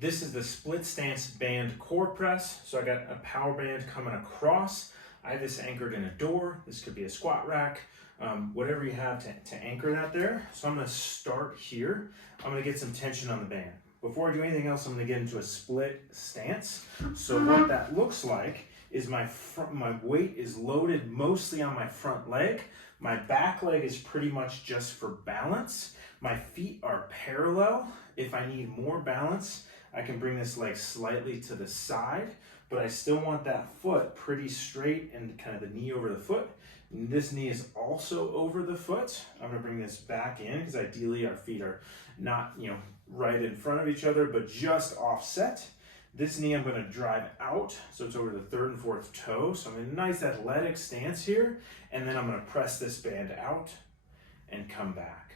This is the split stance band core press. So I got a power band coming across. I have this anchored in a door. This could be a squat rack, whatever you have to anchor that there. So I'm gonna start here. I'm gonna get some tension on the band. Before I do anything else, I'm gonna get into a split stance. So what that looks like is my weight is loaded mostly on my front leg. My back leg is pretty much just for balance. My feet are parallel. If I need more balance, I can bring this leg slightly to the side, but I still want that foot pretty straight and kind of the knee over the foot. And this knee is also over the foot. I'm gonna bring this back in because ideally our feet are not, right in front of each other, but just offset. This knee I'm gonna drive out, so it's over the third and fourth toe. So I'm in a nice athletic stance here, and then I'm gonna press this band out and come back.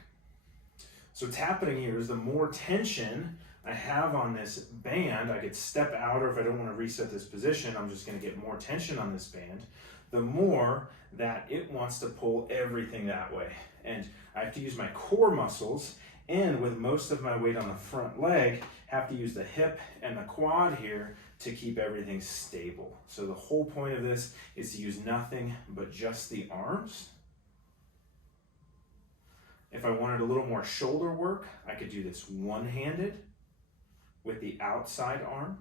So what's happening here is the more tension I have on this band, I could step out, or if I don't want to reset this position, I'm just going to get more tension on this band, the more that it wants to pull everything that way. And I have to use my core muscles, and with most of my weight on the front leg, have to use the hip and the quad here to keep everything stable. So the whole point of this is to use nothing but just the arms. If I wanted a little more shoulder work, I could do this one-handed with the outside arm.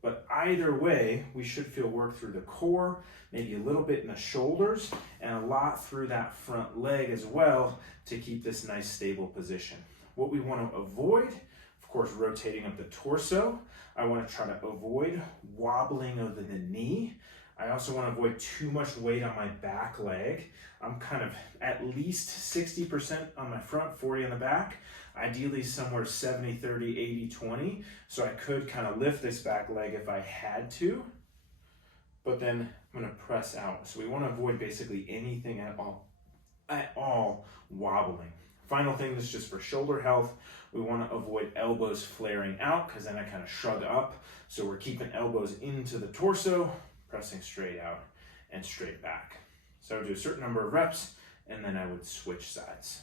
But either way, we should feel work through the core, maybe a little bit in the shoulders, and a lot through that front leg as well to keep this nice stable position. What we want to avoid, of course, rotating up the torso. I want to try to avoid wobbling of the knee. I also want to avoid too much weight on my back leg. I'm kind of at least 60% on my front, 40 on the back. Ideally somewhere 70, 30, 80, 20. So I could kind of lift this back leg if I had to, but then I'm gonna press out. So we want to avoid basically anything at all wobbling. Final thing, this is just for shoulder health. We want to avoid elbows flaring out because then I kind of shrug up. So we're keeping elbows into the torso, pressing straight out and straight back. So I would do a certain number of reps and then I would switch sides.